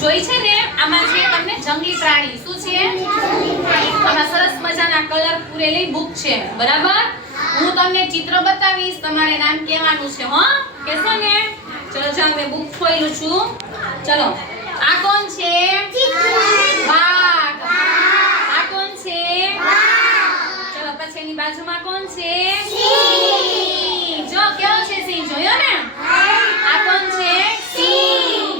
જોઈ છે ને આમાં છે તમને જંગલી પ્રાણી શું છે આમાં સરસ મજાના કલર પૂરેલી બુક છે બરાબર હું તમને ચિત્ર બતાવીશ તમારે નામ કહેવાનું છે હો કેશો ને ચલો ચાલ મેં બુક ખોલ્યું છું ચલો આ કોણ છે વાઘ આ કોણ છે ચલો પછી એની બાજુમાં કોણ છે સિંહ જો કેવો છે સિંહ જોયો ને આ કોણ છે સિંહ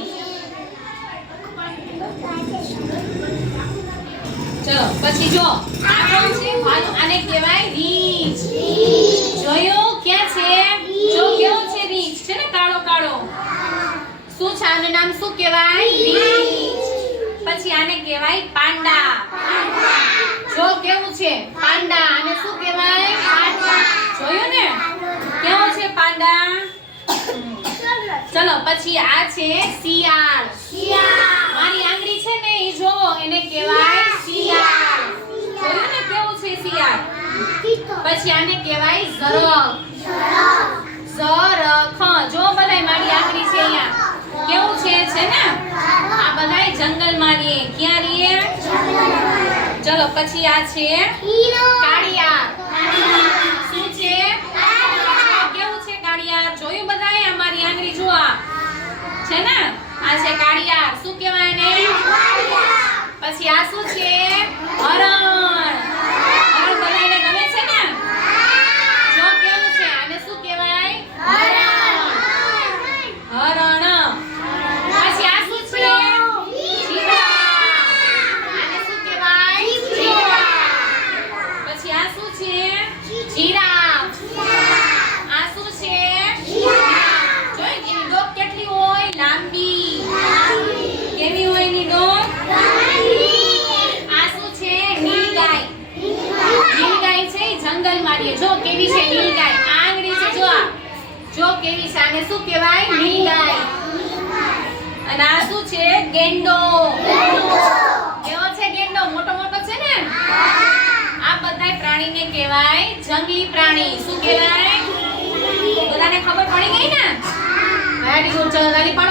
ચલો પછી જો આ કોણ છે ભાલુ આને કહેવાય રીંછ જોયો ક્યાં છે જો કેવો છે રીંછ છે ને કાળો કાળો શું છે આનું નામ શું કહેવાય રીંછ પછી આને કહેવાય પાંડા જો કેવું છે પાંડા આને શું કહેવાય જોયું ને કેવો છે પાંડા ચલો પછી આ છે શિયાળ મારી આંગળી છે ને ઈ જોવો એને કહેવાય શિયાળ જોયું ને કેવું છે શિયાળ પછી આને કહેવાય ઝરખ જો બધાય મારી આંગળી છે અહીંયા કેવું છે ને આ બધાય જંગલમાં રહે ક્યાં રહે ચલો પછી આ છે કાળિયાર શું છે કેવું છે કાળિયાર જોયું બધાય અમારી આંગળી જો આ છે ને આ છે કાળિયાર શું કહેવાય ને પછી આ શું છે હરણ બધાયને ગમે છે ને જો કેવું છે આને શું કહેવાય હરણ પછી આ શું છે જીરાફ આને શું કહેવાય જીરાફ પછી આ શું છે જીરાફ આ શું છે જોઈ એની ડોક કેટલી હોય લાંબી કેવી હોય એની ડોક આ શું છે નીલગાય નીલગાય છે જંગલમાં રહે જો કેવી છે નીલગાય આ આંગળી છે જો કેવી છે આને શું કહેવાય નીલગાય અને આ શું છે ગેંડો કેવો છે ગેંડો મોટો મોટો છે ને આ બધાય પ્રાણીને કહેવાય જંગલી પ્રાણી શું કહેવાય બધાને ખબર પડી ગઈ ને વેરી ગુડ ચલો તાલી પાડો